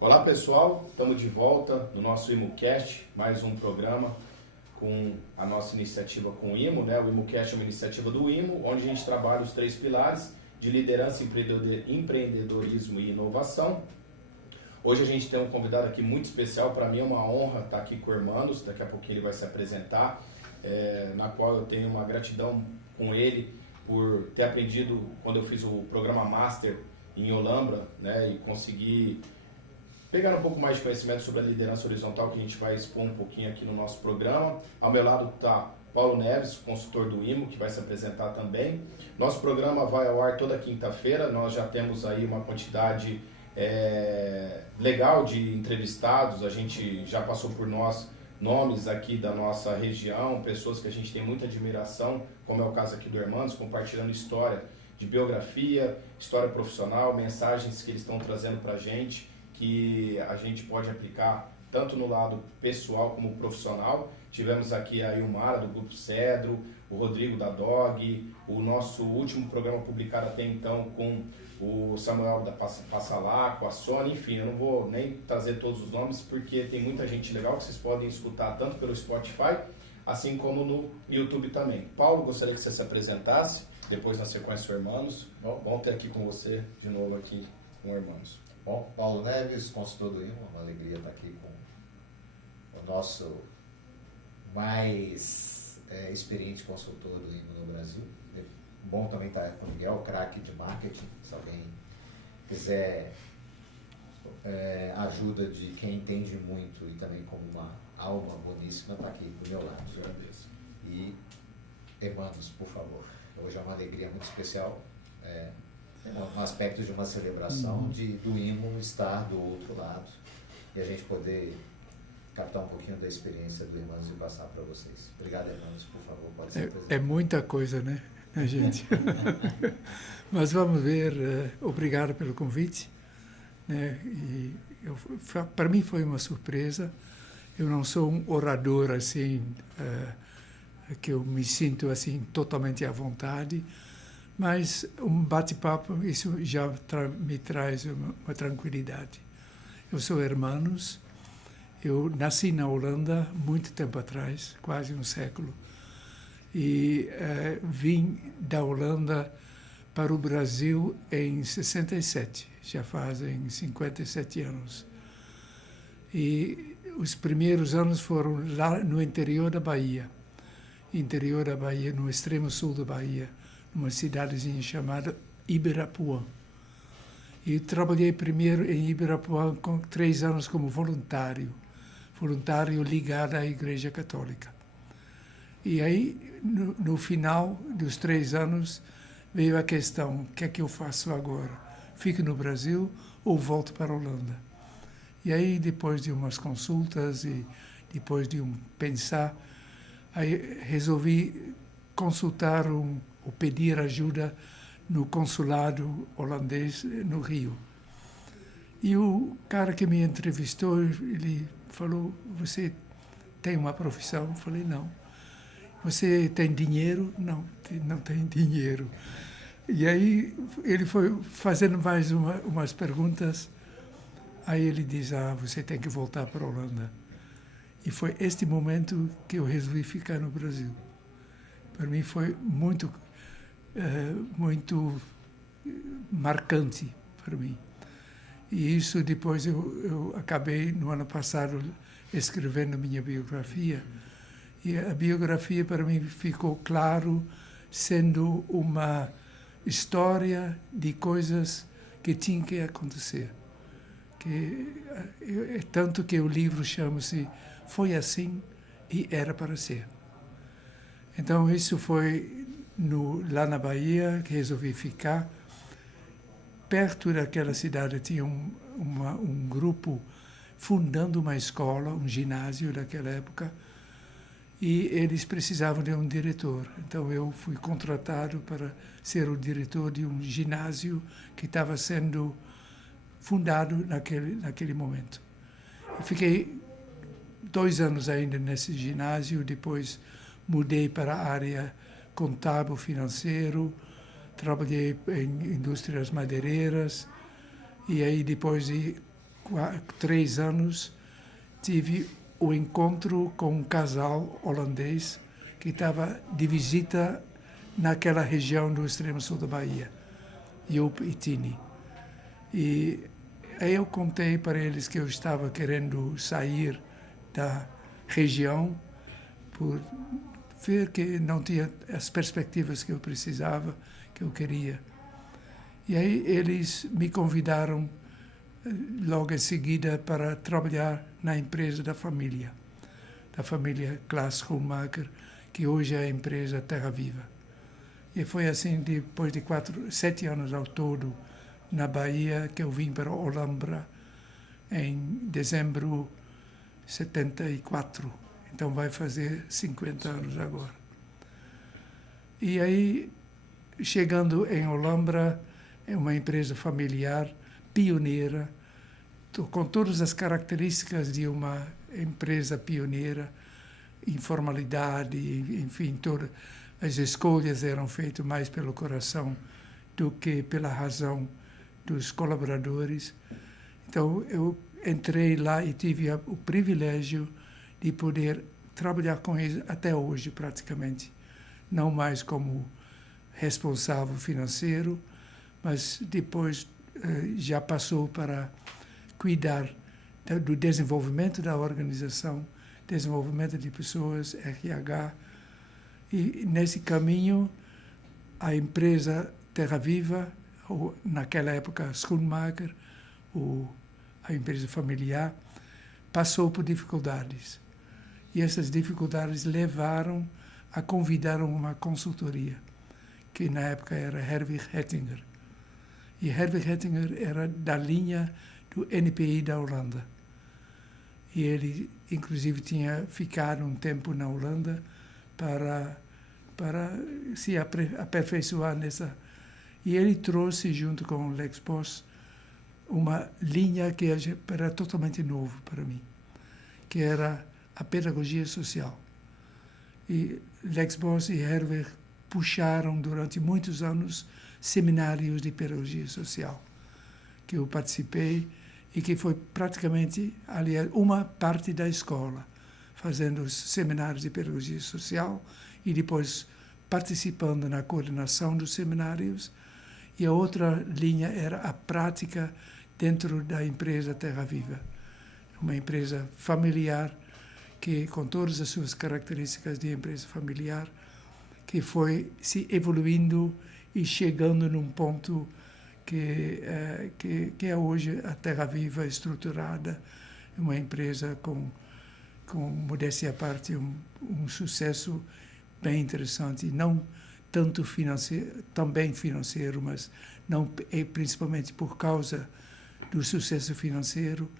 Olá pessoal, estamos de volta no nosso IMOcast, mais um programa com a nossa iniciativa com o IMO, né? O IMOcast é uma iniciativa do IMO, onde a gente trabalha os 3 pilares de liderança, empreendedorismo e inovação. Hoje a gente tem um convidado aqui muito especial, para mim é uma honra estar aqui com o Hermanos, daqui a pouquinho ele vai se apresentar, na qual eu tenho uma gratidão com ele por ter aprendido quando eu fiz o programa Master em Olambra, né? E consegui pegar um pouco mais de conhecimento sobre a liderança horizontal, que a gente vai expor um pouquinho aqui no nosso programa. Ao meu lado está Paulo Neves, consultor do IMO, que vai se apresentar também. Nosso programa vai ao ar toda quinta-feira, nós já temos aí uma quantidade legal de entrevistados, a gente já passou por nós nomes aqui da nossa região, pessoas que a gente tem muita admiração, como é o caso aqui do Hermanos, compartilhando história de biografia, história profissional, mensagens que eles estão trazendo para a gente, que a gente pode aplicar tanto no lado pessoal como profissional. Tivemos aqui a Ilmara do Grupo Cedro, o Rodrigo da DOG, o nosso último programa publicado até então com o Samuel da Passalaco, a Sônia, enfim, eu não vou nem trazer todos os nomes porque tem muita gente legal que vocês podem escutar tanto pelo Spotify, assim como no YouTube também. Paulo, gostaria que você se apresentasse, depois na sequência o Hermanos. Bom ter aqui com você de novo aqui com o Hermanos. Bom, Paulo Neves, consultor do IMO, uma alegria estar aqui com o nosso mais experiente consultor do IMO no Brasil. É bom também estar com o Miguel, craque de marketing, se alguém quiser ajuda de quem entende muito e também como uma alma boníssima, está aqui do meu lado. E, Hermanos, por favor, hoje é uma alegria muito especial. Um aspecto de uma celebração do IMO estar do outro lado e a gente poder captar um pouquinho da experiência do Hermanos e passar para vocês. Obrigado, Hermanos, por favor, pode ser presente. É muita coisa, né, gente? Mas vamos ver, obrigado pelo convite, né? E para mim foi uma surpresa. Eu não sou um orador assim, que eu me sinto assim totalmente à vontade, mas um bate-papo, isso já me traz uma tranquilidade. Eu sou Hermanos, eu nasci na Holanda muito tempo atrás, quase um século, e vim da Holanda para o Brasil em 67, já fazem 57 anos. E os primeiros anos foram lá no interior da Bahia, no extremo sul da Bahia, numa cidadezinha chamada Ibirapuã. E trabalhei primeiro em Ibirapuã com 3 anos como voluntário ligado à Igreja Católica. E aí, no final dos 3 anos, veio a questão: o que é que eu faço agora? Fico no Brasil ou volto para a Holanda? E aí, depois de umas consultas e depois de pensar, aí resolvi consultar ou pedir ajuda no consulado holandês no Rio. E o cara que me entrevistou, ele falou: você tem uma profissão? Eu falei: não. Você tem dinheiro? Não, não tenho dinheiro. E aí ele foi fazendo mais umas perguntas. Aí ele diz: você tem que voltar para a Holanda. E foi este momento que eu resolvi ficar no Brasil. Para mim foi muito marcante para mim. E isso depois eu acabei, no ano passado, escrevendo minha biografia. E a biografia para mim ficou claro sendo uma história de coisas que tinham que acontecer. Tanto que o livro chama-se Foi Assim e Era para Ser. Então isso foi lá na Bahia, que resolvi ficar. Perto daquela cidade tinha um grupo fundando uma escola, um ginásio daquela época, e eles precisavam de um diretor. Então eu fui contratado para ser o diretor de um ginásio que estava sendo fundado naquele momento. Eu fiquei 2 anos ainda nesse ginásio, depois mudei para a área contábil financeiro, trabalhei em indústrias madeireiras, e aí depois 3 anos, tive o encontro com um casal holandês que estava de visita naquela região do extremo sul da Bahia, Joop e Tini. E aí eu contei para eles que eu estava querendo sair da região por ver que não tinha as perspectivas que eu precisava, que eu queria. E aí eles me convidaram logo em seguida para trabalhar na empresa da família Klaas Schoenmaker, que hoje é a empresa Terra Viva. E foi assim, depois de 7 anos ao todo na Bahia, que eu vim para Olambra em dezembro de 74. Então vai fazer 50 anos agora. E aí, chegando em Olambra, é uma empresa familiar, pioneira, com todas as características de uma empresa pioneira, informalidade, enfim, todas as escolhas eram feitas mais pelo coração do que pela razão dos colaboradores. Então, eu entrei lá e tive o privilégio de poder trabalhar com eles até hoje, praticamente. Não mais como responsável financeiro, mas depois já passou para cuidar do desenvolvimento da organização, desenvolvimento de pessoas, RH. E nesse caminho, a empresa Terra Viva, ou naquela época Schoenmaker, a empresa familiar, passou por dificuldades. E essas dificuldades levaram a convidar uma consultoria, que na época era Herwig Hettinger. E Herwig Hettinger era da linha do NPI da Holanda. E ele, inclusive, tinha ficado um tempo na Holanda para se aperfeiçoar nessa. E ele trouxe, junto com o Lex Boss, uma linha que era totalmente novo para mim, que era a pedagogia social. E Lex Boss e Herwig puxaram durante muitos anos seminários de pedagogia social, que eu participei e que foi praticamente, aliás, uma parte da escola, fazendo os seminários de pedagogia social e depois participando na coordenação dos seminários. E a outra linha era a prática dentro da empresa Terra Viva, uma empresa familiar que, com todas as suas características de empresa familiar, que foi se evoluindo e chegando num ponto que é hoje a Terra Viva estruturada, uma empresa com modéstia à parte, um sucesso bem interessante, não tanto financeiro, também financeiro, mas não principalmente por causa do sucesso financeiro,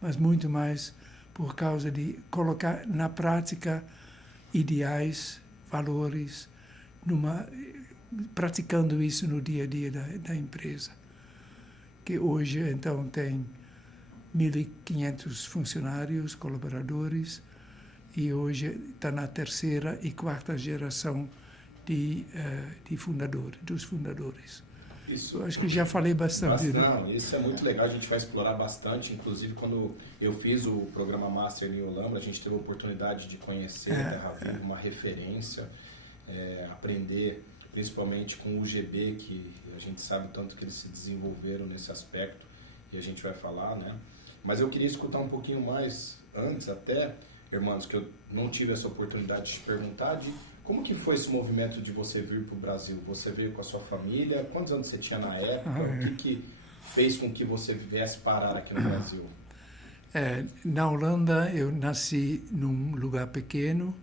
mas muito mais por causa de colocar na prática ideais, valores, praticando isso no dia a dia da empresa, que hoje então tem 1.500 funcionários, colaboradores, e hoje está na 3ª e 4ª geração dos fundadores. Isso. Eu acho que já falei bastante. Não, isso é muito legal, a gente vai explorar bastante. Inclusive, quando eu fiz o programa Master em Olambra, a gente teve a oportunidade de conhecer a Terra Viva, uma referência, aprender principalmente com o UGB, que a gente sabe tanto que eles se desenvolveram nesse aspecto, e a gente vai falar, né? Mas eu queria escutar um pouquinho mais, antes até, irmãos, que eu não tive essa oportunidade de te perguntar, de como que foi esse movimento de você vir para o Brasil? Você veio com a sua família? Quantos anos você tinha na época? O que fez com que você viesse parar aqui no Brasil? Na Holanda, eu nasci num lugar pequeno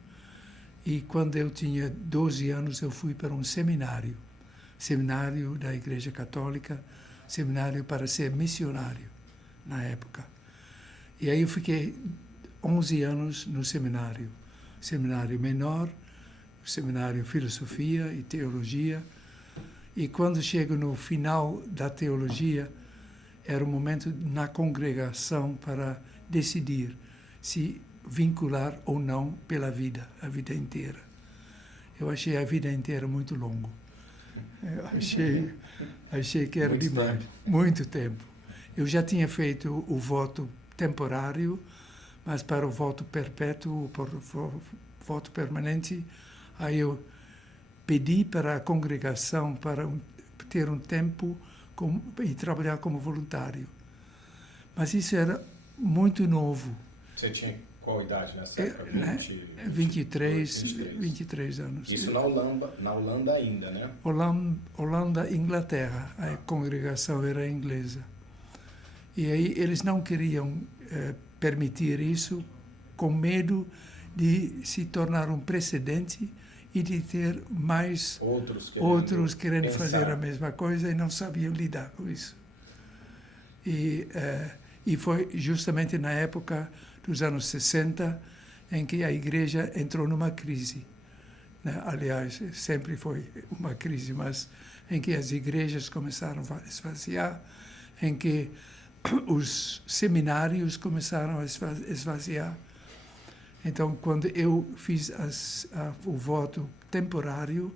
e quando eu tinha 12 anos eu fui para um seminário da Igreja Católica, seminário para ser missionário na época. E aí eu fiquei 11 anos no seminário menor, seminário Filosofia e Teologia, e quando chego no final da teologia, era o momento na congregação para decidir se vincular ou não pela vida, a vida inteira. Eu achei a vida inteira muito longo. Eu achei que era demais, muito tempo. Eu já tinha feito o voto temporário, mas para o voto perpétuo, para o voto permanente, aí eu pedi para a congregação para ter um tempo e trabalhar como voluntário. Mas isso era muito novo. Você tinha qual idade nessa época? 23 anos. Isso na Holanda ainda, né? Holanda, Inglaterra. A congregação era inglesa. E aí eles não queriam permitir isso, com medo de se tornar um precedente e de ter mais outros querendo fazer a mesma coisa e não sabiam lidar com isso. E foi justamente na época dos anos 60 em que a igreja entrou numa crise. Né? Aliás, sempre foi uma crise, mas em que as igrejas começaram a esvaziar, em que os seminários começaram a esvaziar. Então, quando eu fiz o voto temporário,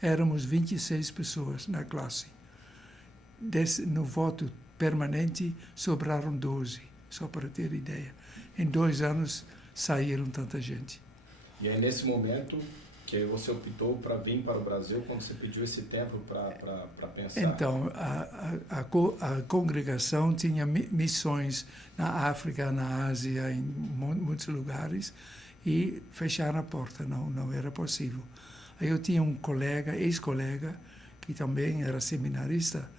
éramos 26 pessoas na classe. No voto permanente, sobraram 12, só para ter ideia. Em 2 anos, saíram tanta gente. E aí, nesse momento, que você optou para vir para o Brasil, quando você pediu esse tempo para pensar? Então, a congregação tinha missões na África, na Ásia, em muitos lugares, e fecharam a porta, não era possível. Aí eu tinha um colega, ex-colega, que também era seminarista,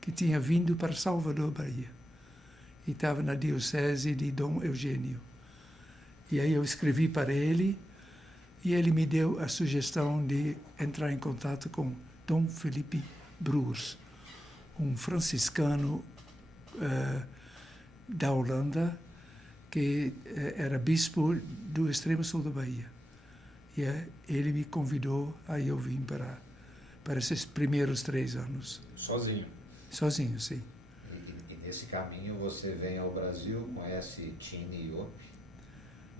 que tinha vindo para Salvador, Bahia, e estava na diocese de Dom Eugênio. E aí eu escrevi para ele, e ele me deu a sugestão de entrar em contato com Dom Felipe Broers, um franciscano da Holanda, que era bispo do extremo sul da Bahia. E ele me convidou, aí eu vim para esses primeiros 3 anos. Sozinho? Sozinho, sim. E nesse caminho você vem ao Brasil, conhece Tini e Iop,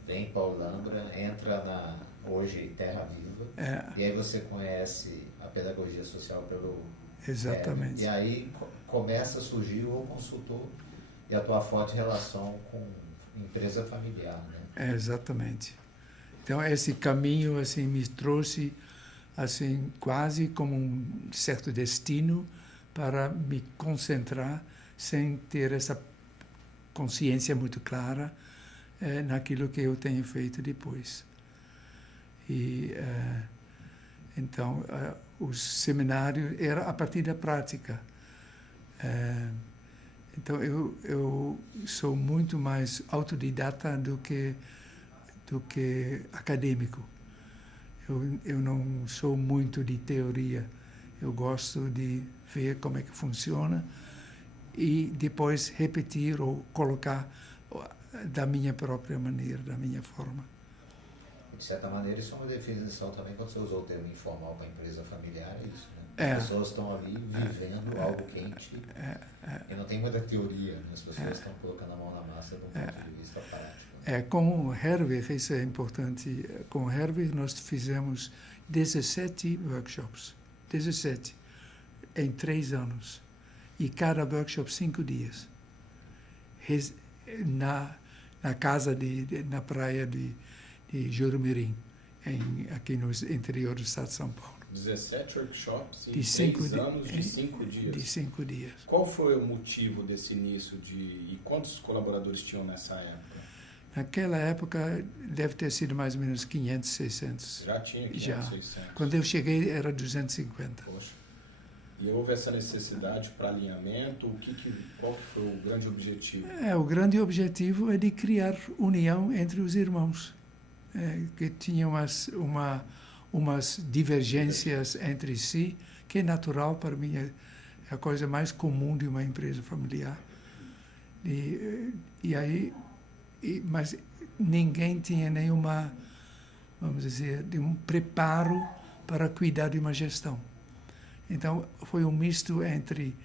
vem para Olambra, entra na hoje Terra Viva, e aí você conhece a pedagogia social pelo... Exatamente. E aí começa a surgir o consultor e a tua forte relação com empresa familiar, né? Exatamente. Então, esse caminho assim me trouxe assim quase como um certo destino para me concentrar sem ter essa consciência muito clara naquilo que eu tenho feito depois. E então o seminário era a partir da prática. Então eu sou muito mais autodidata do que acadêmico. Eu não sou muito de teoria. Eu gosto de ver como é que funciona e depois repetir ou colocar da minha própria maneira, da minha forma. De certa maneira, isso é uma definição também, quando você usou o termo informal para a empresa familiar, é isso, né? As pessoas estão ali vivendo algo quente e não tem muita teoria, né? As pessoas estão colocando a mão na massa do ponto de vista prático. Com o Hervé, isso é importante, com o Hervé nós fizemos 17 workshops, 17, em 3 anos, e cada workshop 5 dias, na casa na praia de Jurumirim, aqui no interior do estado de São Paulo. 17 workshops em 3 anos de 5 dias. De 5 dias. Qual foi o motivo desse início e quantos colaboradores tinham nessa época? Naquela época deve ter sido mais ou menos 500, 600. Já tinha 500, 600. Quando eu cheguei era 250. Poxa. E houve essa necessidade para alinhamento? Qual foi o grande objetivo? O grande objetivo é de criar união entre os irmãos, que tinham umas divergências entre si, que é natural para mim, é a coisa mais comum de uma empresa familiar. Mas ninguém tinha nenhuma, vamos dizer, de um preparo para cuidar de uma gestão. Então, foi um misto entre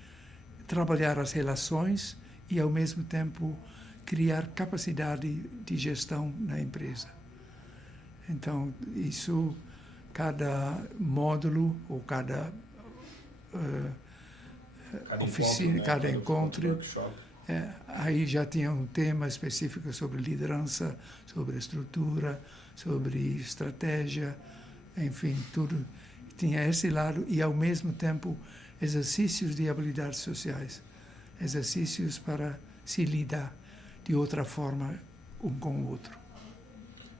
trabalhar as relações e, ao mesmo tempo, criar capacidade de gestão na empresa. Então, isso, cada módulo ou cada oficina, cada encontro, Aí já tinha um tema específico sobre liderança, sobre estrutura, sobre estratégia, enfim, tudo. Tinha esse lado e, ao mesmo tempo, exercícios de habilidades sociais, exercícios para se lidar de outra forma um com o outro.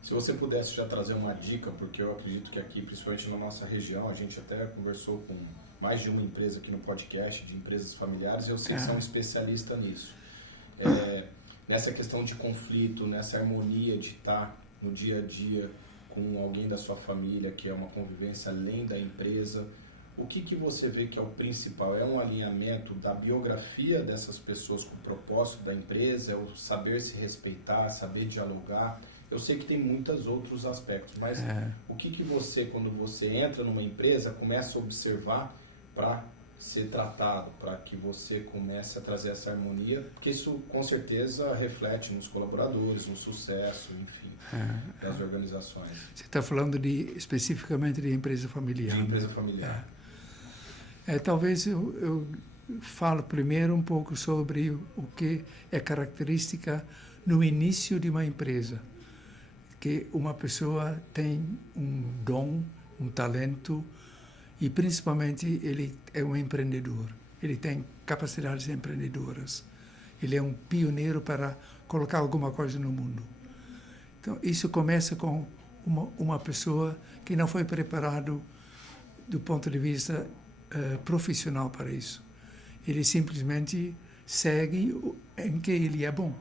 Se você pudesse já trazer uma dica, porque eu acredito que aqui, principalmente na nossa região, a gente até conversou com mais de uma empresa aqui no podcast, de empresas familiares, eu sei que são especialistas nisso. Nessa questão de conflito, nessa harmonia de estar no dia a dia com alguém da sua família, que é uma convivência além da empresa, o que você vê que é o principal? É um alinhamento da biografia dessas pessoas com o propósito da empresa? É o saber se respeitar, saber dialogar? Eu sei que tem muitos outros aspectos, mas o que você, quando você entra numa empresa, começa a observar para ser tratado, para que você comece a trazer essa harmonia? Porque isso, com certeza, reflete nos colaboradores, no sucesso, enfim, das organizações. Você está falando especificamente de empresa familiar. De empresa familiar. Talvez eu falo primeiro um pouco sobre o que é característica no início de uma empresa. Que uma pessoa tem um dom, um talento, e principalmente ele é um empreendedor. Ele tem capacidades empreendedoras. Ele é um pioneiro para colocar alguma coisa no mundo. Então, isso começa com uma pessoa que não foi preparado do ponto de vista profissional para isso. Ele simplesmente segue em que ele é bom.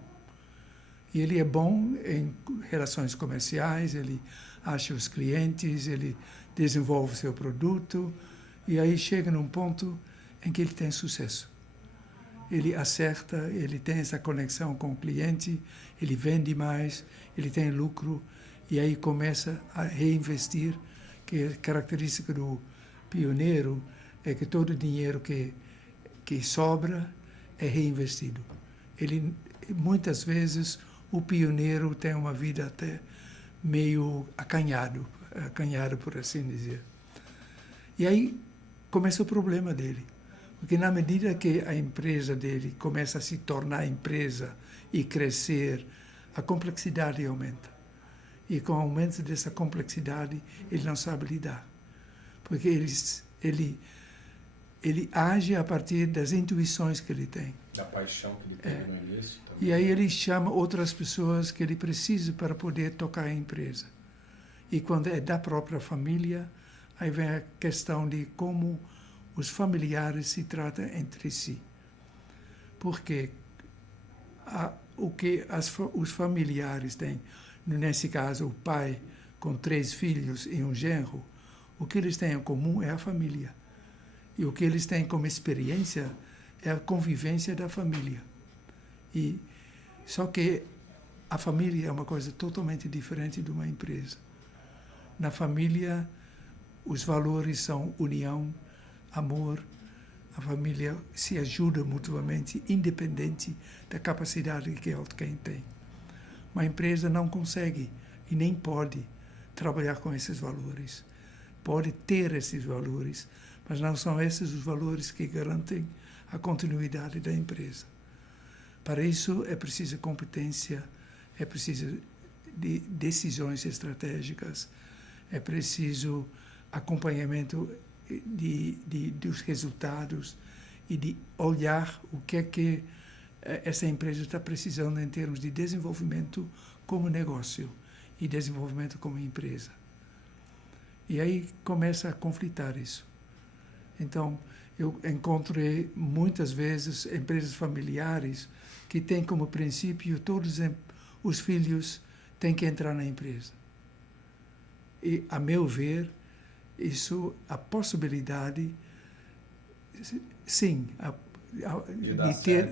E ele é bom em relações comerciais, ele acha os clientes, ele desenvolve o seu produto, e aí chega num ponto em que ele tem sucesso. Ele acerta, ele tem essa conexão com o cliente, ele vende mais, ele tem lucro, e aí começa a reinvestir, que é característica do pioneiro, é que todo o dinheiro que sobra é reinvestido. Ele, muitas vezes, o pioneiro tem uma vida até meio acanhado por assim dizer. E aí começa o problema dele, porque na medida que a empresa dele começa a se tornar empresa e crescer, a complexidade aumenta. E com o aumento dessa complexidade, ele não sabe lidar, porque ele age a partir das intuições que ele tem. Da paixão que ele teve no início. Também. E aí ele chama outras pessoas que ele precisa para poder tocar a empresa. E quando é da própria família, aí vem a questão de como os familiares se tratam entre si. Porque o que os familiares têm, nesse caso o pai com 3 filhos e um genro, o que eles têm em comum é a família. E o que eles têm como experiência é a convivência da família. Só que a família é uma coisa totalmente diferente de uma empresa. Na família, os valores são união, amor. A família se ajuda mutuamente, independente da capacidade que quem tem. Uma empresa não consegue e nem pode trabalhar com esses valores. Pode ter esses valores, mas não são esses os valores que garantem a continuidade da empresa. Para isso é preciso competência, é preciso de decisões estratégicas, é preciso acompanhamento dos resultados e de olhar o que é que essa empresa está precisando em termos de desenvolvimento como negócio e desenvolvimento como empresa. E aí começa a conflitar isso. Então, eu encontrei muitas vezes empresas familiares que têm como princípio todos os filhos têm que entrar na empresa. E, a meu ver, a possibilidade, sim,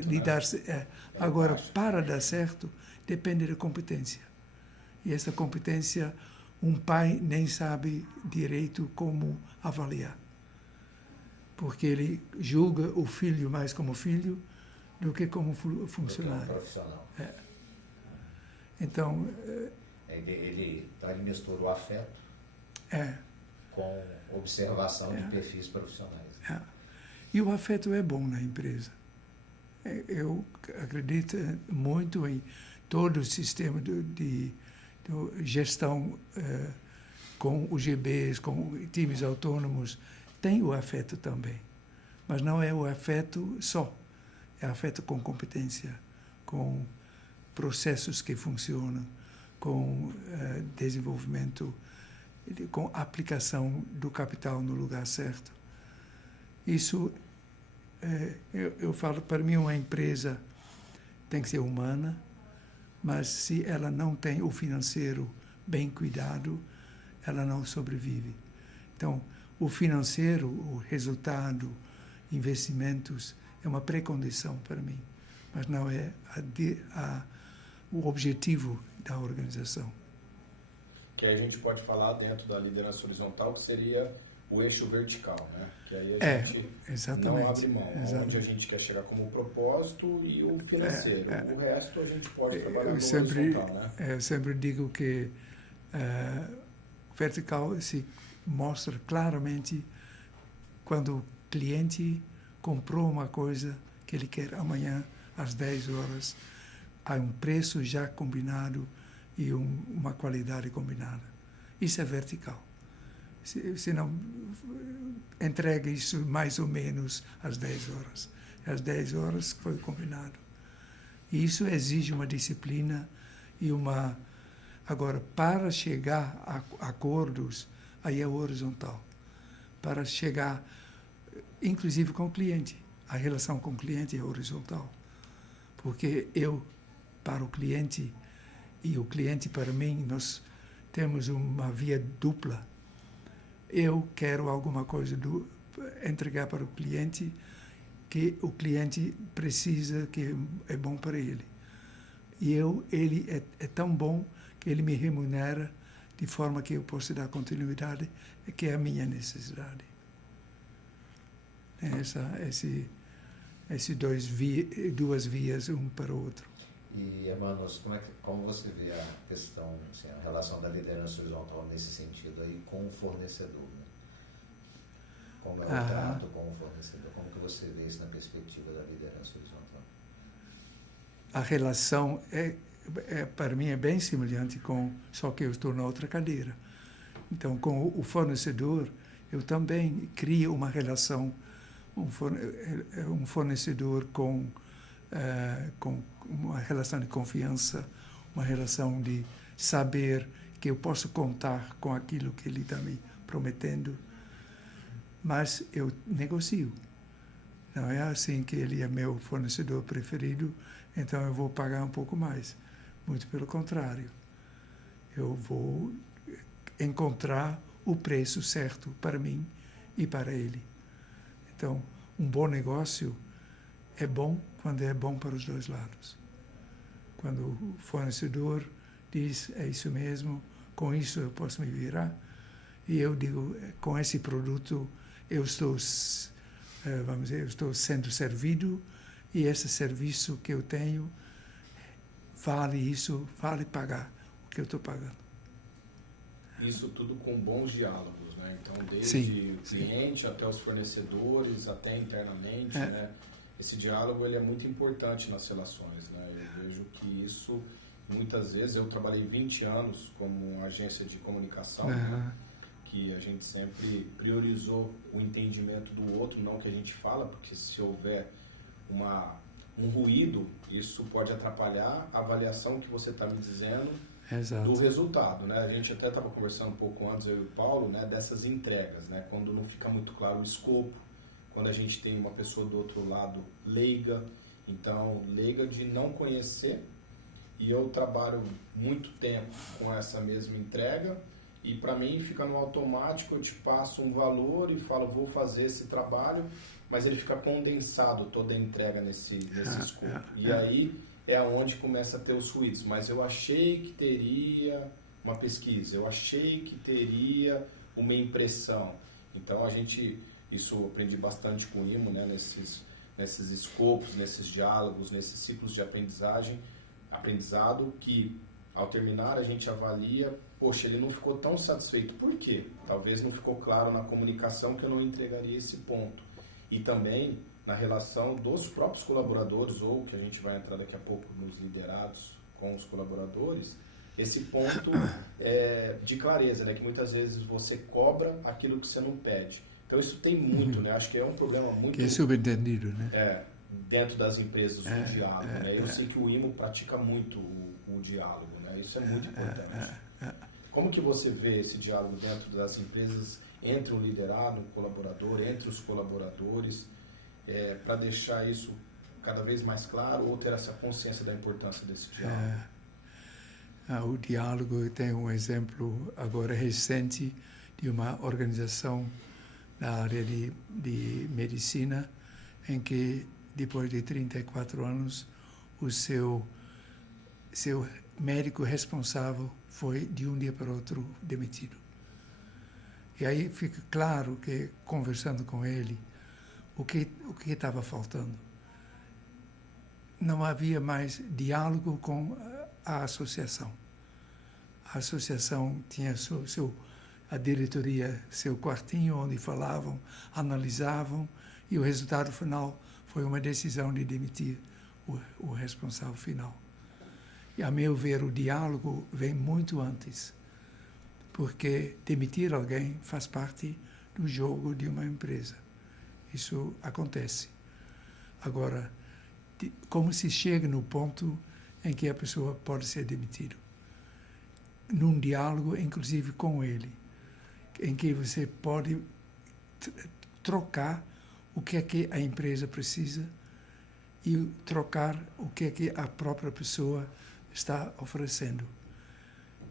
de dar certo. Agora, para dar certo, depende da competência. E essa competência, um pai nem sabe direito como avaliar. Porque ele julga o filho mais como filho do que como funcionário. Como profissional. Então... Ele mistura o afeto com observação de perfis profissionais. E o afeto é bom na empresa. eu acredito muito em todo o sistema de gestão com UGBs, com times autônomos. Tem o afeto também, mas não é o afeto só. É afeto com competência, com processos que funcionam, com desenvolvimento, com aplicação do capital no lugar certo. Isso, eu falo, para mim, uma empresa tem que ser humana, mas se ela não tem o financeiro bem cuidado, ela não sobrevive. Então, o financeiro, o resultado, investimentos, é uma pré-condição para mim, mas não é o objetivo da organização. Que aí a gente pode falar dentro da liderança horizontal, que seria o eixo vertical, né? Que aí a gente exatamente, não abre mão, onde a gente quer chegar como propósito e o financeiro. O resto a gente pode trabalhar no horizontal, né? Eu sempre digo que vertical se mostra claramente quando o cliente comprou uma coisa que ele quer amanhã às 10 horas, há um preço já combinado e uma qualidade combinada. Isso é vertical. Se não entrega isso mais ou menos às 10 horas. Às 10 horas foi combinado. E isso exige uma disciplina e uma... Agora, para chegar a acordos, aí é horizontal. Para chegar, inclusive com o cliente. A relação com o cliente é horizontal. Porque eu, para o cliente, e o cliente para mim, nós temos uma via dupla. Eu quero alguma coisa entregar para o cliente que o cliente precisa, que é bom para ele. E ele é tão bom que ele me remunera de forma que eu possa dar continuidade, que é a minha necessidade. Duas vias, um para o outro. E, Hermanos, como você vê a questão, assim, a relação da liderança horizontal nesse sentido aí com o fornecedor? Né? Como é o trato com o fornecedor? Como que você vê isso na perspectiva da liderança horizontal? A relação para mim é bem semelhante só que eu estou na outra cadeira. Então, com o fornecedor, eu também crio uma relação, um fornecedor com uma relação de confiança, uma relação de saber que eu posso contar com aquilo que ele está me prometendo, mas eu negocio. Não é assim que ele é meu fornecedor preferido, então eu vou pagar um pouco mais. Muito pelo contrário. Eu vou encontrar o preço certo para mim e para ele. Então, um bom negócio é bom quando é bom para os dois lados. Quando o fornecedor diz, é isso mesmo, com isso eu posso me virar, e eu digo, com esse produto eu estou, eu estou sendo servido, e esse serviço que eu tenho vale pagar o que eu estou pagando. Isso tudo com bons diálogos, né? Então, desde o cliente até os fornecedores, até internamente, né? Esse diálogo ele é muito importante nas relações, né? Eu vejo que isso, muitas vezes, eu trabalhei 20 anos como agência de comunicação, né? Que a gente sempre priorizou o entendimento do outro, não que a gente fala, porque se houver um ruído, isso pode atrapalhar a avaliação que você está me dizendo. Exato. Do resultado, né? A gente até estava conversando um pouco antes, eu e o Paulo, né? Dessas entregas, né? Quando não fica muito claro o escopo, quando a gente tem uma pessoa do outro lado leiga, então leiga de não conhecer, e eu trabalho muito tempo com essa mesma entrega, e para mim fica no automático, eu te passo um valor e falo, vou fazer esse trabalho, mas ele fica condensado toda a entrega nesse escopo. E aí é onde começa a ter os ruídos. Mas eu achei que teria uma pesquisa, eu achei que teria uma impressão. Então isso eu aprendi bastante com o IMO, né? Nesses escopos, nesses diálogos, nesses ciclos de aprendizado, que ao terminar a gente avalia, poxa, ele não ficou tão satisfeito. Por quê? Talvez não ficou claro na comunicação que eu não entregaria esse ponto. E também na relação dos próprios colaboradores, ou que a gente vai entrar daqui a pouco nos liderados com os colaboradores, esse ponto de clareza, né? Que muitas vezes você cobra aquilo que você não pede. Então isso tem muito, né? Acho que é um problema muito... Que é subentendido, né? Dentro das empresas, o diálogo, né? Eu sei que o IMO pratica muito o diálogo, né? Isso é muito importante. Como que você vê esse diálogo dentro das empresas, entre o liderado, o colaborador, entre os colaboradores, para deixar isso cada vez mais claro ou ter essa consciência da importância desse diálogo? O diálogo tem um exemplo agora recente de uma organização na área de medicina em que depois de 34 anos o seu médico responsável foi de um dia para o outro demitido. E aí fica claro que, conversando com ele, o que estava faltando. Não havia mais diálogo com a associação. A associação tinha a diretoria, seu quartinho onde falavam, analisavam, e o resultado final foi uma decisão de demitir o responsável final. E, a meu ver, o diálogo vem muito antes, porque demitir alguém faz parte do jogo de uma empresa. Isso acontece. Agora, como se chega no ponto em que a pessoa pode ser demitida? Num diálogo, inclusive com ele, em que você pode trocar o que é que a empresa precisa e trocar o que é que a própria pessoa está oferecendo.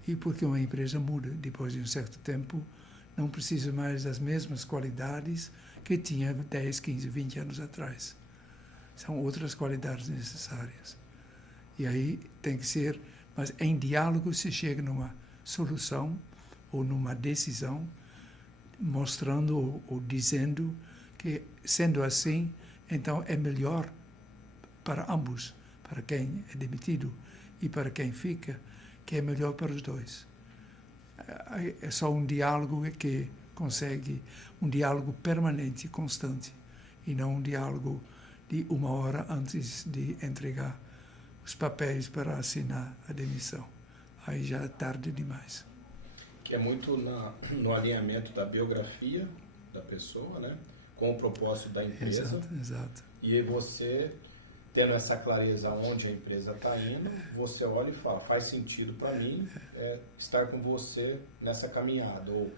E porque uma empresa muda, depois de um certo tempo, não precisa mais das mesmas qualidades que tinha 10, 15, 20 anos atrás. São outras qualidades necessárias. E aí tem que ser, mas em diálogo se chega numa solução ou numa decisão, mostrando ou dizendo que, sendo assim, então é melhor para ambos, para quem é demitido e para quem fica, que é melhor para os dois. É só um diálogo que consegue, um diálogo permanente, constante, e não um diálogo de uma hora antes de entregar os papéis para assinar a demissão. Aí já é tarde demais. Que é muito no alinhamento da biografia da pessoa, né? Com o propósito da empresa. Exato. E aí você, tendo essa clareza onde a empresa está indo, você olha e fala, faz sentido para mim estar com você nessa caminhada. Ou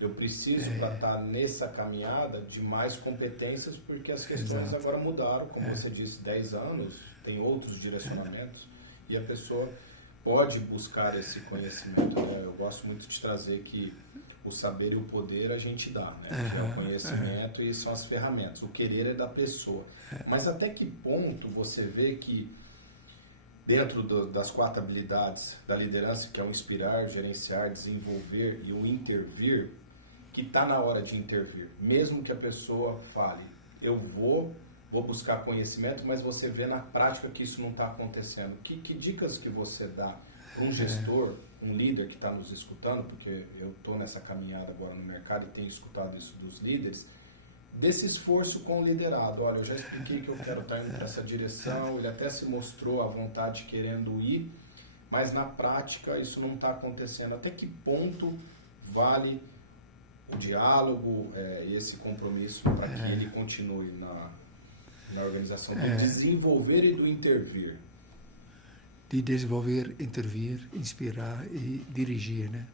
eu preciso, para estar nessa caminhada, de mais competências, porque as questões agora mudaram. Como você disse, 10 anos, tem outros direcionamentos, e a pessoa pode buscar esse conhecimento. Né? Eu gosto muito de trazer que o saber e o poder a gente dá, né? Que é o conhecimento e são as ferramentas. O querer é da pessoa. Mas até que ponto você vê que dentro das 4 habilidades da liderança, que é o inspirar, gerenciar, desenvolver e o intervir, que está na hora de intervir, mesmo que a pessoa fale, eu vou buscar conhecimento, mas você vê na prática que isso não está acontecendo. Que dicas que você dá para um gestor, um líder que está nos escutando, porque eu estou nessa caminhada agora no mercado e tenho escutado isso dos líderes, desse esforço com o liderado? Olha, eu já expliquei que eu quero estar indo para essa direção, ele até se mostrou à vontade querendo ir, mas na prática isso não está acontecendo. Até que ponto vale o diálogo e esse compromisso para que ele continue na organização do desenvolver e do intervir? De desenvolver, intervir, inspirar e dirigir, né?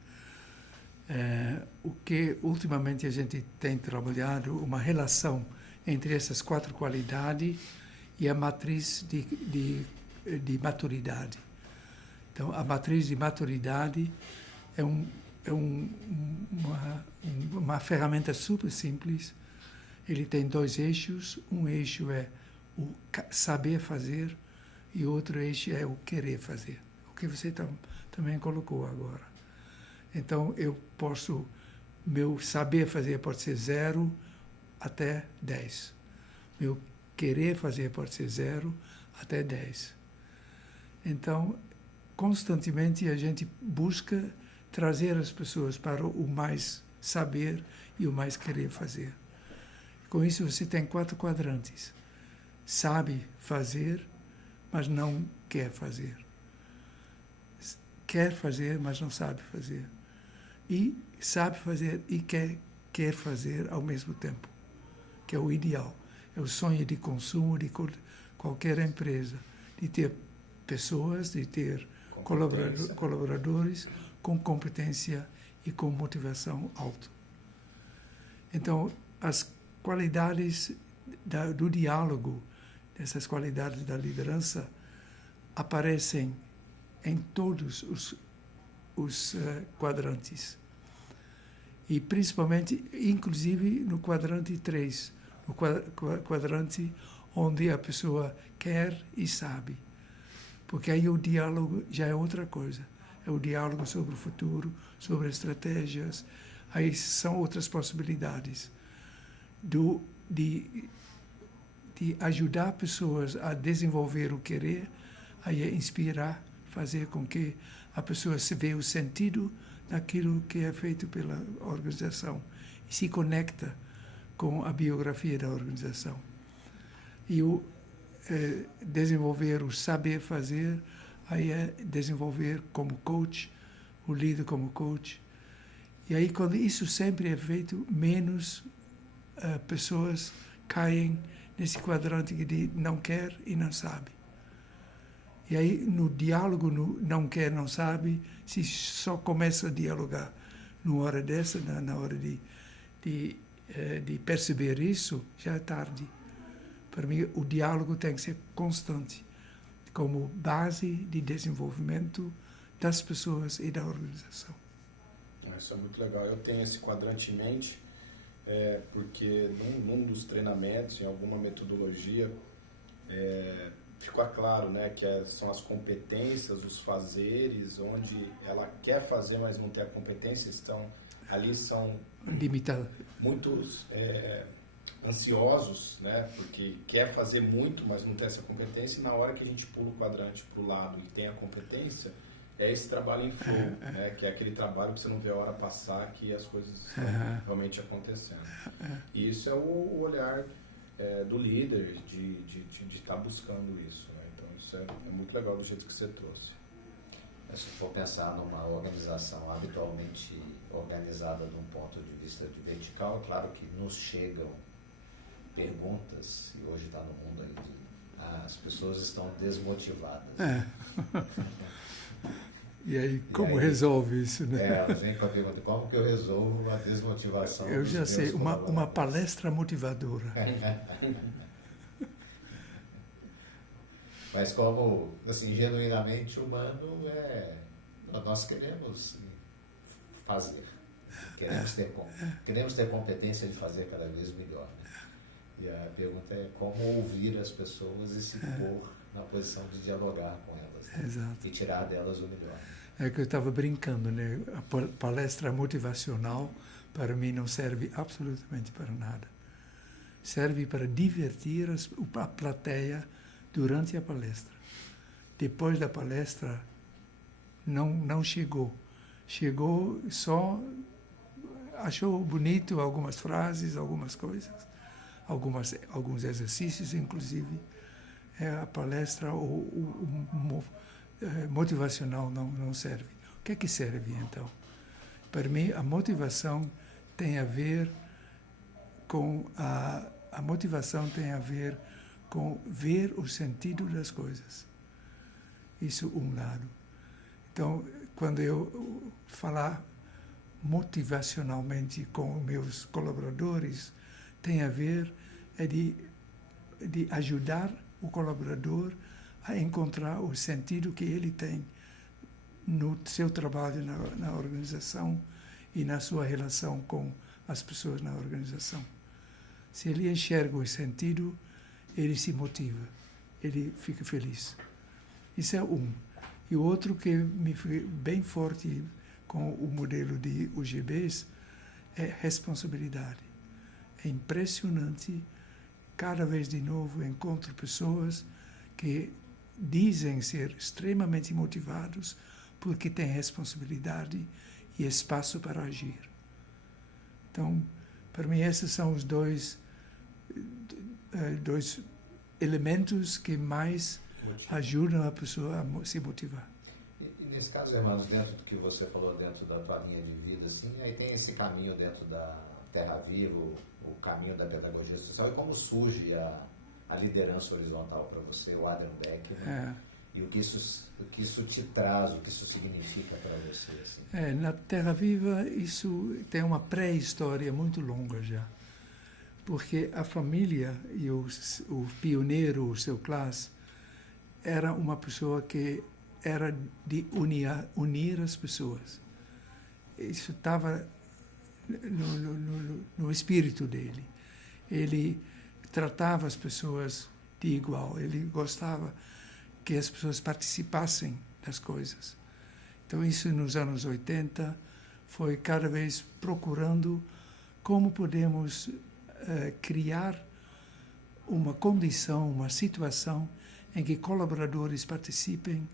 O que ultimamente a gente tem trabalhado, uma relação entre essas 4 qualidades e a matriz de maturidade. Então, a matriz de maturidade é uma ferramenta super simples. Ele tem 2 eixos. Um eixo é o saber fazer e outro eixo é o querer fazer. O que você também colocou agora. Então, meu saber fazer pode ser 0 até 10. Meu querer fazer pode ser 0 até 10. Então, constantemente a gente busca trazer as pessoas para o mais saber e o mais querer fazer. Com isso você tem 4 quadrantes. Sabe fazer, mas não quer fazer. Quer fazer, mas não sabe fazer. E sabe fazer e quer fazer ao mesmo tempo, que é o ideal. É o sonho de consumo de qualquer empresa, de ter pessoas, de ter colaboradores com competência e com motivação alta. Então, as qualidades do diálogo, essas qualidades da liderança, aparecem em todos os quadrantes. E principalmente, inclusive, no quadrante 3, no quadrante onde a pessoa quer e sabe. Porque aí o diálogo já é outra coisa. É o diálogo sobre o futuro, sobre estratégias. Aí são outras possibilidades de ajudar pessoas a desenvolver o querer, aí é inspirar, fazer com que a pessoa se veja o sentido daquilo que é feito pela organização e se conecta com a biografia da organização. E desenvolver o saber fazer, aí é desenvolver como coach, o líder como coach. E aí, quando isso sempre é feito, menos pessoas caem nesse quadrante de não quer e não sabe. E aí, no diálogo, no não quer, não sabe, se só começa a dialogar numa hora dessa, na hora de perceber isso, já é tarde. Para mim, o diálogo tem que ser constante, como base de desenvolvimento das pessoas e da organização. Isso é muito legal. Eu tenho esse quadrante em mente, porque num dos treinamentos, em alguma metodologia, ficou claro, né, que são as competências, os fazeres, onde ela quer fazer, mas não tem a competência, são limitados, muitos ansiosos, né, porque quer fazer muito, mas não tem essa competência, e na hora que a gente pula o quadrante para o lado e tem a competência, é esse trabalho em flow, né, que é aquele trabalho que você não vê a hora passar, que as coisas estão realmente acontecendo. E isso é o olhar do líder, de estar buscando isso, né? Então isso é muito legal do jeito que você trouxe. Se for pensar numa organização habitualmente organizada de um ponto de vista de vertical, é claro que nos chegam perguntas, e hoje está no mundo aí de as pessoas estão desmotivadas. E aí, como resolve isso, né? Elas vêm com a pergunta, como que eu resolvo a desmotivação? Eu já sei, uma palestra motivadora. Mas como, assim, genuinamente humano, nós queremos fazer. Queremos ter competência de fazer cada vez melhor. Né? E a pergunta é como ouvir as pessoas e se pôr na posição de dialogar com elas. Né? Exato. E tirar delas o melhor. É que eu estava brincando, né? A palestra motivacional, para mim, não serve absolutamente para nada. Serve para divertir a plateia durante a palestra. Depois da palestra, não chegou. Chegou só, achou bonito algumas frases, algumas coisas, alguns exercícios, inclusive. A palestra motivacional não serve. O que é que serve, então? Para mim, a motivação tem a ver com a motivação tem a ver com ver o sentido das coisas. Isso um lado. Então, quando eu falar motivacionalmente com meus colaboradores, tem a ver de ajudar o colaborador a encontrar o sentido que ele tem no seu trabalho na organização e na sua relação com as pessoas na organização. Se ele enxerga o sentido, ele se motiva, ele fica feliz. Isso é um. E o outro que me foi bem forte com o modelo de UGBs é responsabilidade. É impressionante, cada vez de novo encontro pessoas que dizem ser extremamente motivados porque têm responsabilidade e espaço para agir. Então, para mim, esses são os dois dois elementos que mais ajudam a pessoa a se motivar. E nesse caso, irmãos, dentro do que você falou, dentro da tua linha de vida, assim, aí tem esse caminho dentro da Terra Viva, o caminho da pedagogia social, e como surge a liderança horizontal para você, o Adam Beck, né? E o que isso te traz, o que isso significa para você? Assim. Na Terra Viva, isso tem uma pré-história muito longa já. Porque a família e o pioneiro, o seu classe, era uma pessoa que era de unir as pessoas. Isso estava no espírito dele. Ele tratava as pessoas de igual. Ele gostava que as pessoas participassem das coisas. Então, isso nos anos 80 foi cada vez procurando como podemos criar uma condição, uma situação em que colaboradores participem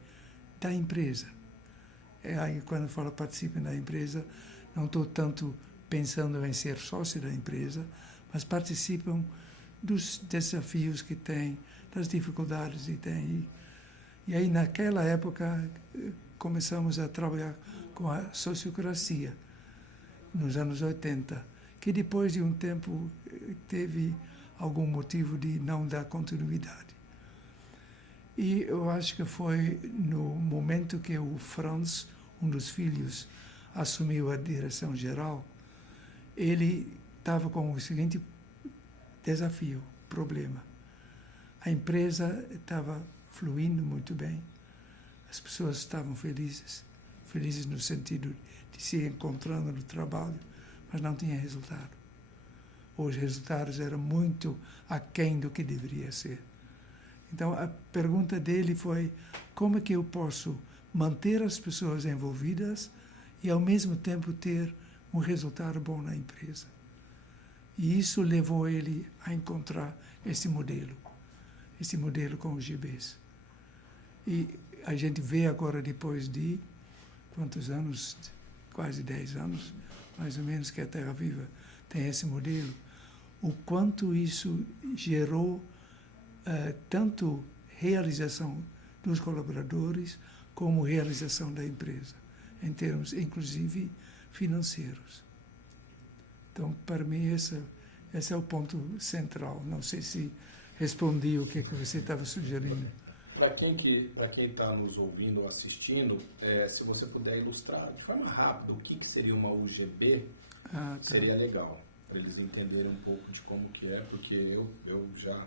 da empresa. Aí, quando eu falo participem da empresa, não estou tanto pensando em ser sócio da empresa, mas participam dos desafios que têm, das dificuldades que têm. E aí, naquela época, começamos a trabalhar com a sociocracia, nos anos 80, que depois de um tempo teve algum motivo de não dar continuidade. E eu acho que foi no momento que o Franz, um dos filhos, assumiu a direção geral, ele estava com o seguinte desafio, problema. A empresa estava fluindo muito bem, as pessoas estavam felizes no sentido de se encontrando no trabalho, mas não tinha resultado. Os resultados eram muito aquém do que deveria ser. Então, a pergunta dele foi: como é que eu posso manter as pessoas envolvidas e, ao mesmo tempo, ter um resultado bom na empresa? E isso levou ele a encontrar esse modelo com os GBs. E a gente vê agora, depois de quantos anos? Quase 10 anos, mais ou menos, que a Terra Viva tem esse modelo, o quanto isso gerou tanto realização dos colaboradores como realização da empresa, em termos, inclusive, financeiros. Então, para mim, esse é o ponto central. Não sei se respondi o que você estava sugerindo. Para quem está nos ouvindo ou assistindo, se você puder ilustrar de forma rápida o que seria uma UGB, seria legal, para eles entenderem um pouco de como que é, porque eu já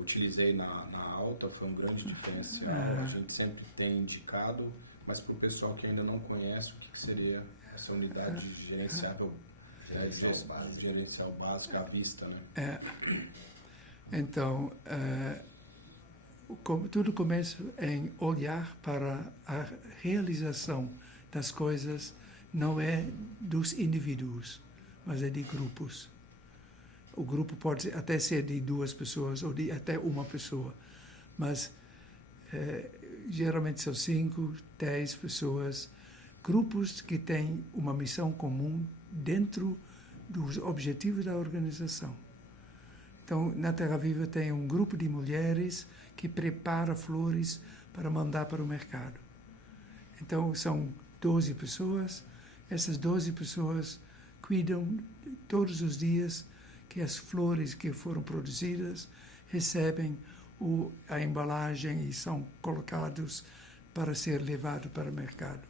utilizei na Alta, foi um grande diferencial, a gente sempre tem indicado, mas para o pessoal que ainda não conhece, o que seria essa unidade gerencial básica à vista, né? Então, tudo começa em olhar para a realização das coisas, não é dos indivíduos, mas é de grupos. O grupo pode até ser de 2 pessoas ou de até uma pessoa, mas geralmente são 5, 10 pessoas, grupos que têm uma missão comum dentro dos objetivos da organização. Então, na Terra Viva tem um grupo de mulheres que prepara flores para mandar para o mercado. Então, são 12 pessoas. Essas 12 pessoas cuidam todos os dias que as flores que foram produzidas recebem a embalagem e são colocados para ser levado para o mercado.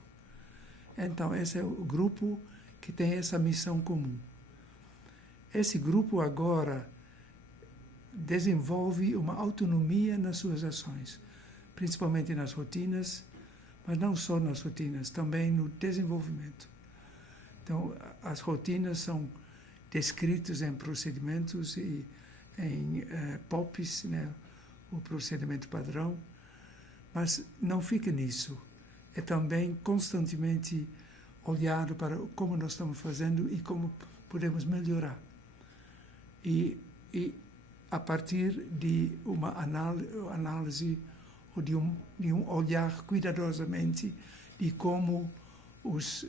Então, esse é o grupo que tem essa missão comum. Esse grupo agora desenvolve uma autonomia nas suas ações, principalmente nas rotinas, mas não só nas rotinas, também no desenvolvimento. Então, as rotinas são descritas em procedimentos e em POPs, né, o procedimento padrão, mas não fica nisso. É também constantemente olhado para como nós estamos fazendo e como podemos melhorar. E a partir de uma análise ou de um olhar cuidadosamente de como os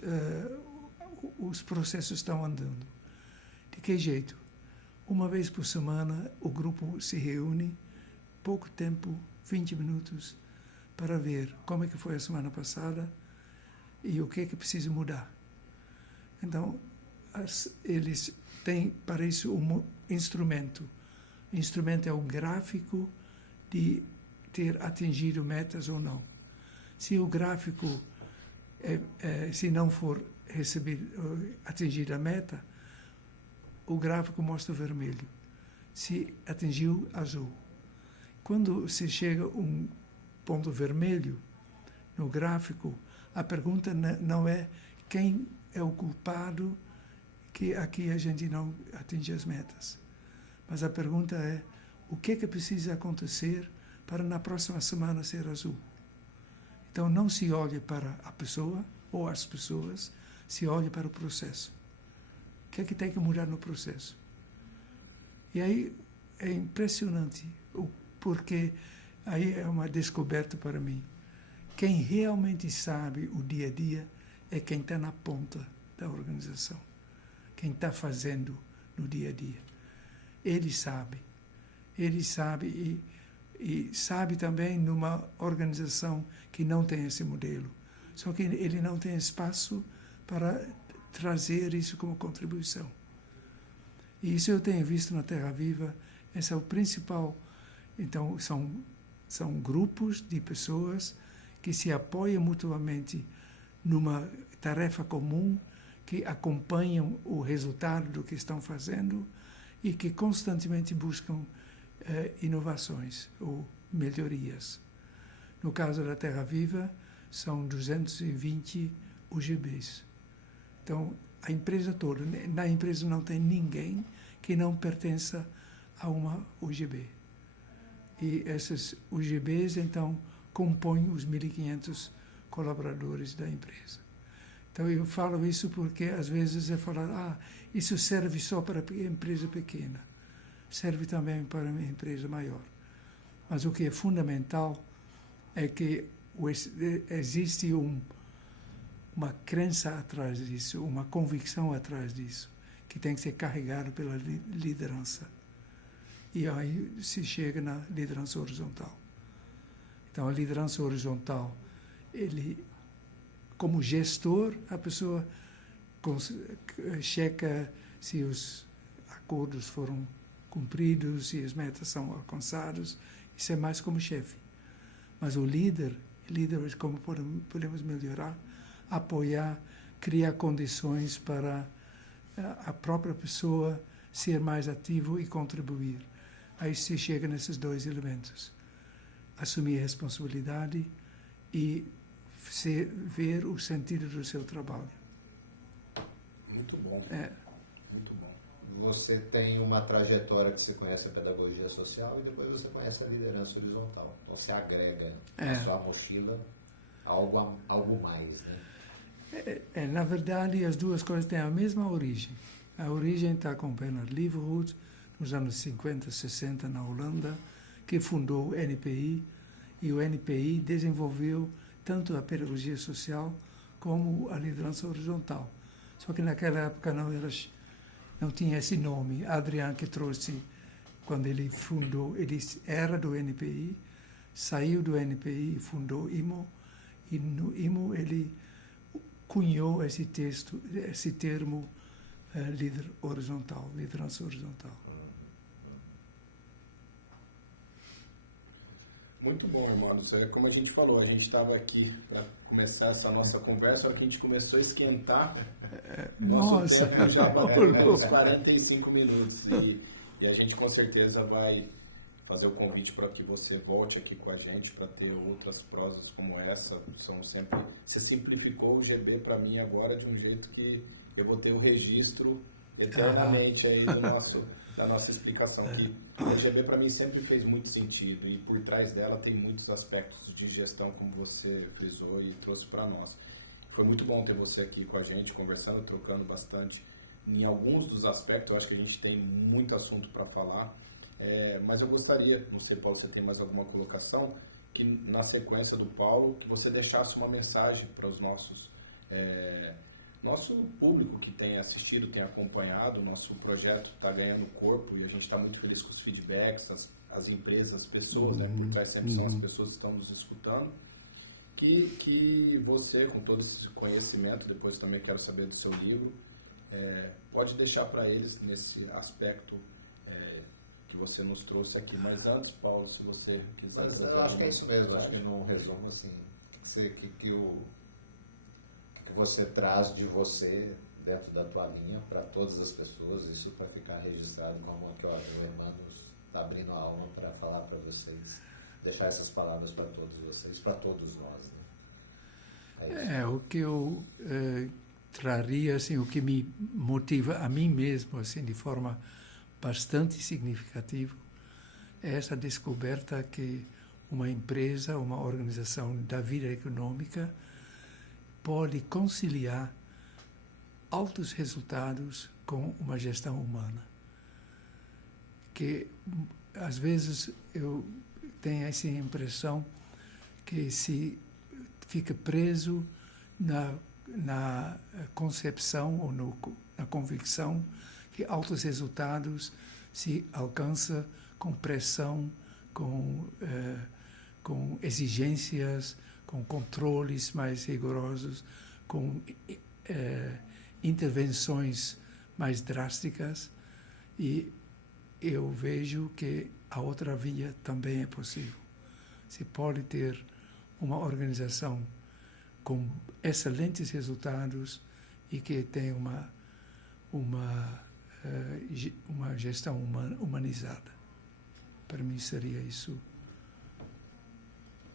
processos estão andando. De que jeito? Uma vez por semana, o grupo se reúne, pouco tempo, 20 minutos, para ver como é que foi a semana passada e o que é que precisa mudar. Então, eles têm para isso um instrumento. O instrumento é um gráfico de ter atingido metas ou não. Se o gráfico, se não for atingida a meta, o gráfico mostra vermelho. Se atingiu, azul. Quando se chega a um ponto vermelho no gráfico, a pergunta não é quem é o culpado que aqui a gente não atinge as metas. Mas a pergunta é o que precisa acontecer para na próxima semana ser azul. Então não se olhe para a pessoa ou as pessoas, se olhe para o processo. O que tem que mudar no processo? E aí é impressionante, porque aí é uma descoberta para mim. Quem realmente sabe o dia a dia é quem está na ponta da organização. Quem está fazendo no dia a dia. Ele sabe e sabe também numa organização que não tem esse modelo. Só que ele não tem espaço para trazer isso como contribuição. E isso eu tenho visto na Terra Viva, esse é o principal. Então, são grupos de pessoas que se apoiam mutuamente numa tarefa comum, que acompanham o resultado do que estão fazendo e que constantemente buscam inovações ou melhorias. No caso da Terra Viva, são 220 UGBs. Então, a empresa toda, na empresa não tem ninguém que não pertença a uma UGB. E essas UGBs, então, compõem os 1.500 colaboradores da empresa. Então, eu falo isso porque, às vezes, é falar, isso serve só para a empresa pequena. Serve também para uma empresa maior. Mas o que é fundamental é que existe uma crença atrás disso, uma convicção atrás disso, que tem que ser carregado pela liderança. E aí se chega na liderança horizontal. Então, a liderança horizontal, como gestor, a pessoa checa se os acordos foram cumpridos, se as metas são alcançadas. Isso é mais como chefe. Mas o líder, como podemos melhorar, apoiar, criar condições para a própria pessoa ser mais ativo e contribuir. Aí se chega nesses dois elementos. Assumir a responsabilidade e ver o sentido do seu trabalho. Muito bom. Muito bom. Você tem uma trajetória que você conhece a pedagogia social e depois você conhece a liderança horizontal. Então você agrega na sua mochila algo mais, né? Na verdade, as duas coisas têm a mesma origem. A origem está com Bernard Leeuwenhoek, nos anos 50, 60, na Holanda, que fundou o NPI, e o NPI desenvolveu tanto a pedagogia social como a liderança horizontal. Só que naquela época não tinha esse nome. Adrian que trouxe, quando ele fundou, ele era do NPI, saiu do NPI e fundou IMO, e no IMO ele cunhou esse termo liderança horizontal. Muito bom, irmãos. Como a gente falou, a gente estava aqui para começar essa nossa conversa, a hora que a gente começou a esquentar, nosso tempo já bateu uns 45 minutos. E a gente com certeza vai fazer o convite para que você volte aqui com a gente para ter outras prosas como essa. Você simplificou o GB para mim agora de um jeito que eu vou ter o registro eternamente aí da nossa explicação, que a GB para mim sempre fez muito sentido e por trás dela tem muitos aspectos de gestão, como você frisou e trouxe para nós. Foi muito bom ter você aqui com a gente, conversando, trocando bastante em alguns dos aspectos. Eu acho que a gente tem muito assunto para falar, mas eu gostaria, não sei, Paulo, você tem mais alguma colocação, que na sequência do Paulo, que você deixasse uma mensagem para os nossos nosso público que tem assistido, tem acompanhado, o nosso projeto está ganhando corpo e a gente está muito feliz com os feedbacks, as empresas, as pessoas, né? Por trás sempre são as pessoas que estão nos escutando. Que você, com todo esse conhecimento, depois também quero saber do seu livro, pode deixar para eles nesse aspecto que você nos trouxe aqui. Mas antes, Paulo, se você quiser... Mas eu acho que é isso mesmo, acho que num resumo, assim, que você traz de você dentro da tua linha para todas as pessoas, isso para ficar registrado como que o Hermanos está abrindo a alma para falar para vocês, deixar essas palavras para todos vocês, para todos nós, né? O que eu traria, assim, o que me motiva a mim mesmo, assim, de forma bastante significativa, é essa descoberta que uma empresa, uma organização da vida econômica pode conciliar altos resultados com uma gestão humana. Que, às vezes, eu tenho essa impressão que se fica preso na concepção ou na convicção que altos resultados se alcança com pressão, com exigências, com controles mais rigorosos, com intervenções mais drásticas, e eu vejo que a outra via também é possível. Se pode ter uma organização com excelentes resultados e que tem uma gestão humanizada. Para mim seria isso.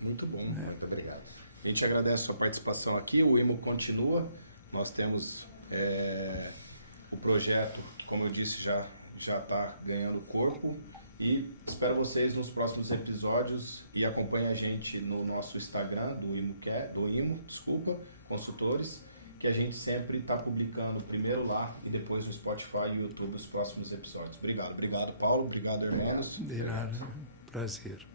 Muito bom. Muito obrigado. A gente agradece a sua participação aqui. O IMO continua. Nós temos o projeto, como eu disse, já está ganhando corpo. E espero vocês nos próximos episódios e acompanhe a gente no nosso Instagram do IMO, Consultores, que a gente sempre está publicando primeiro lá e depois no Spotify e YouTube os próximos episódios. Obrigado. Obrigado, Paulo. Obrigado, Hermanos. De nada. Prazer.